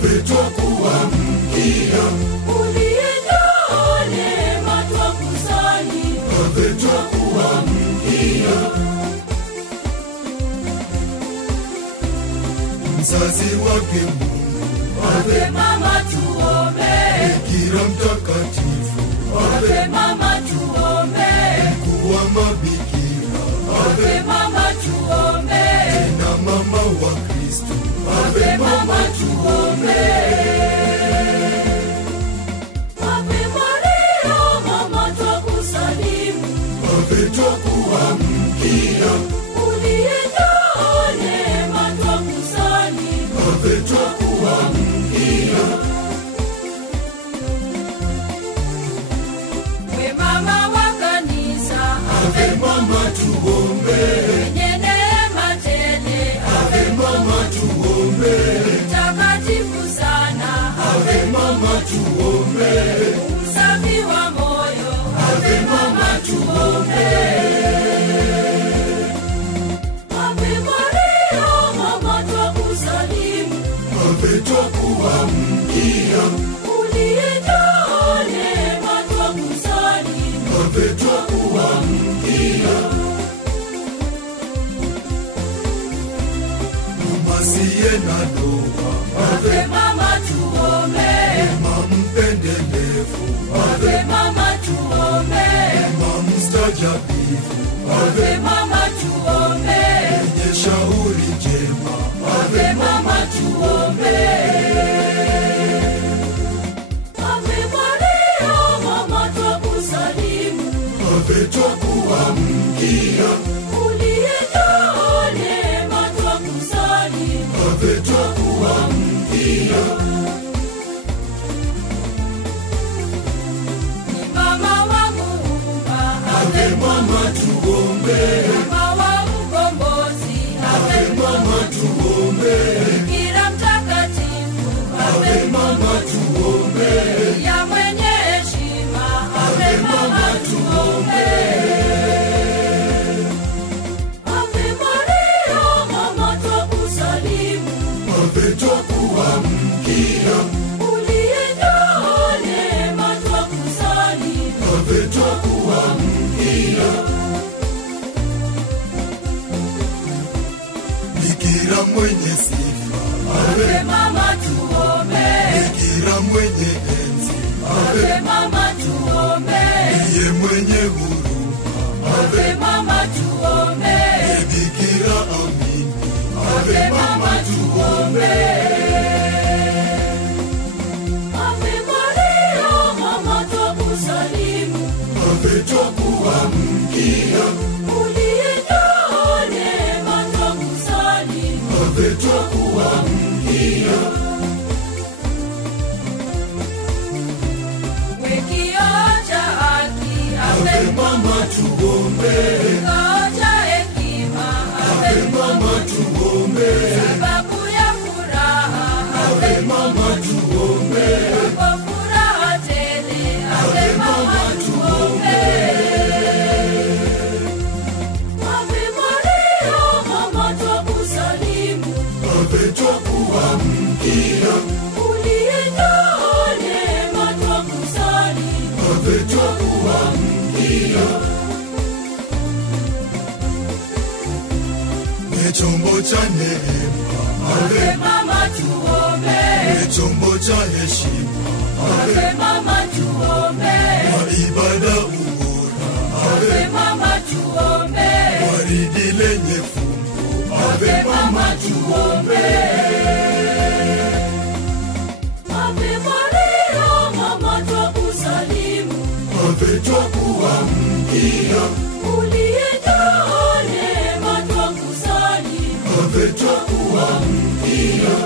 Ave twakuamkia, uliyejaa neema twakusali. Ave twakuamkia, mzazi wake Mungu. Ave mama tuombee, Bikira mtakatifu. Ave mama tuombee, Mkuu wa mabikira. Ave mama tuombee, Na mama wa Kristo. Ave mama tuombee. Ave Maria mama twakusalimu, Ave twakuamkia, uliyejaa neema twakusali. Ave twakuamkia, We mama wa kanisa, Ave mama tuombee, mwenye neema tele, Ave mama tuombee, mtakatifu sana, Ave mama tuombee, msafi wa moyo, Ave mama tuombee, Ave Maria mama twakusalimu, Ave twakuamkia, uliyejaa neema twakusali. Ave twakuamkia, mama siye na doa, Ave mama tuombee, mama mpendelevu, Ave mama tuombee, mama mstajabifu, Ave mama tuombee, mwenye shauri njema, Ave mama tuombee. Ave Maria mama twakusalimu, Ave twakuamkia, uliyejaa neema twakusali. Ave twakuamkia, Ni mama wa Muumba, Ave mama tuombee, mama wa mkombozi, Ave mama tuombee, Bikira mtakatifu, Ave mama tuombee, ya mwenye heshima, Ave mama tuombee. Ave Maria mama twakusalimu, Ave twakuamkia, uliyejaa neema twakusali. Ave twakuamkia, Bikira mwenye sifa, Ave mama tuombee, Bikira mwenye enzi, Ave mama tuombee, ndiye mwenye huruma, Ave mama tuombee, Bikira amini, Ave mama tuombee. Ave Maria mama twakusalimu, Ave twakuamkia, uliyejaa neema twakusali. Ave twakuamkia, We kioo cha haki, Ave Ave mama tuombee, kioo cha hekima, Ave Ave mama tuombee, sababu ya furaha, Ave Ave mama tuombee, kwa furaha tele, Ave mama tuombee. Ave Maria mama twakusalimu, Ave twakuamkia, uliyejaa neema twakusali. Ave twakuamkia, ni chombo cha neema, Ave mama tuombee, ni chombo cha heshima, Ave mama tuombee, kwa ibada ubora, Ave mama tuombee, waridi lenye fumbo, Ave mama tuombee. Ave Maria mama twakusalimu, Ave twakuamkia, uliyejaa neema twakusali. Ave twakuamkia,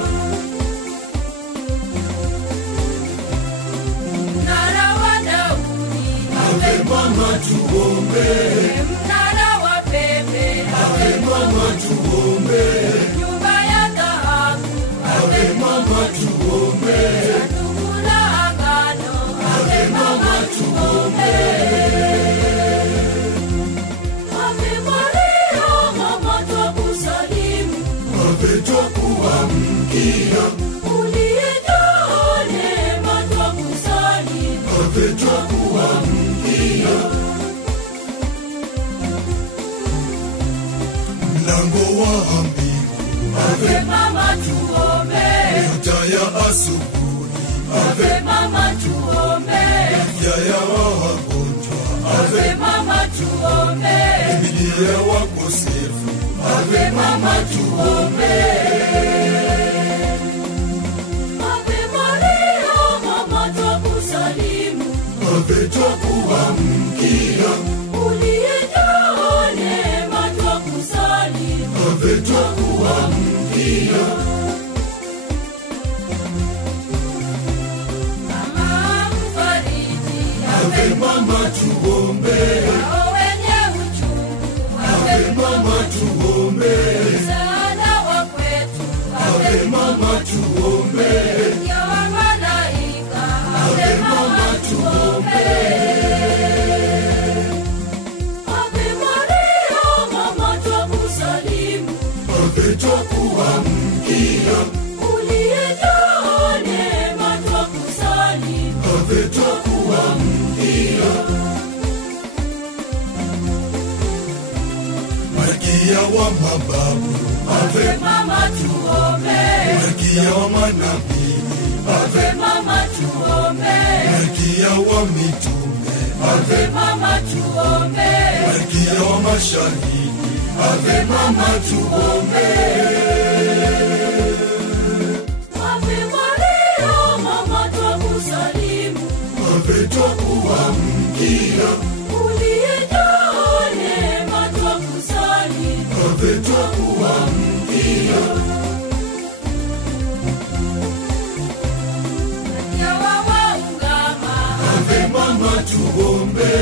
Mnara wa Daudi, Ave mama tuombee, mnara wa pembe, Ave mama tuombee, nyumba ya dhahabu, Ave mama tuombee, sanduku la agano, Ave mama tuombee. Ave Maria mama twakusalimu, Ave twakuamkia, uliyejaa Ave mama tuombe. Nyota ya asubuhi. Ave mama tuombe. Afya ya wagonjwa. Ave mama tuombe. Biblia wakosefu. Ave mama tuombe. Ave Maria mama twakusalimu. Ave twakuamkia. Uliyejaa neema twakusalimu. Ave twakuamkia. Mama mfariji. Ave mama tuombe. Hao wenye uchungu. Ave mama tuombe. Msaada wa kwetu. Ave mama tuombe. Ya malaika. Ave mama tuombe. Ave Maria mama twakusalimu. Ave twakuamkia. Uliyejaa neema twakusalimu. Ave twakuamkia. Malkia wa mababu. Ave mama tuombe. Malkia wa manabii. Ave mama tuombe. Malkia wa mitume. Ave mama tuombe. Malkia wa mashahidi. Ave mama tuombe. Ave Maria mama twakusalimu. Ave twakuamkia. Uliyejaa neema twakusalimu. Ave twakuamkia. Ya waungama. Ave mama tuombe.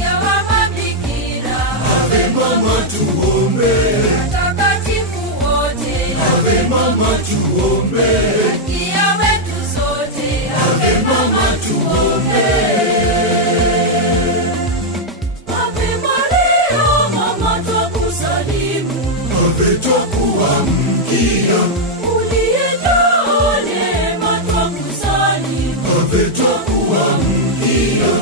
Ya mabikira. Ave mama tuombe. Watakatifu wote. Ave mama tuombe. Kia wetu sote. Ave mama tuombe. Ave Maria mama twakusalimu. Ave twakuamkia. Uliyejaa neema twakusalimu. Ave twakuamkia.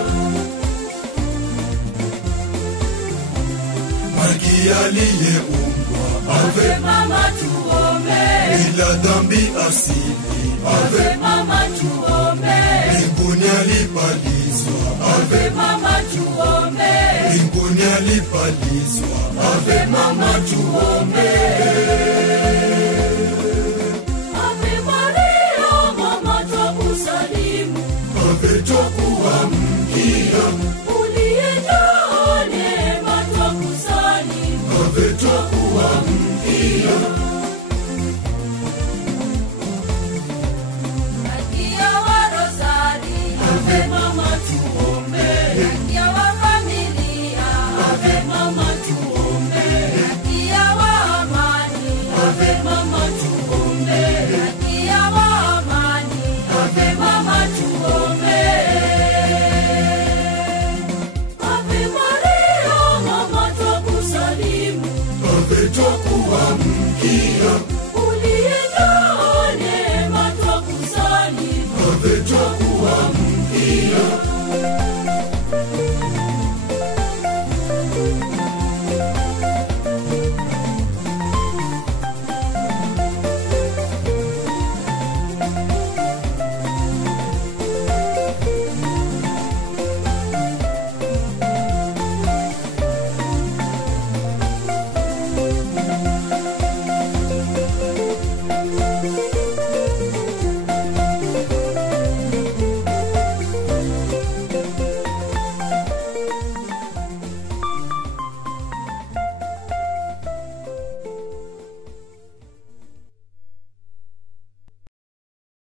Malkia aliyeumbwa. Ave mama tuombe. Bila dhambi asili. Ave mama tuombe. Mbinguni alipalizwa. Ave mama tuombe. Mbinguni alipalizwa. Ave mama tuombe. Ave Maria mama twakusalimu. Ave twakuamkia. Uliyejaa neema twakusalimu. Ave twakuamkia. Malkia wa Rozari. Ave mama tuombe. Malkia wa familia. Ave mama tuombe. Malkia wa amani. Ave mama tuombe. Malkia wa amani. Ave mama tuombe. Ave Maria mama twakusalimu. Ave twakuamkia. Uliyejaa neema twakusalimu. Ave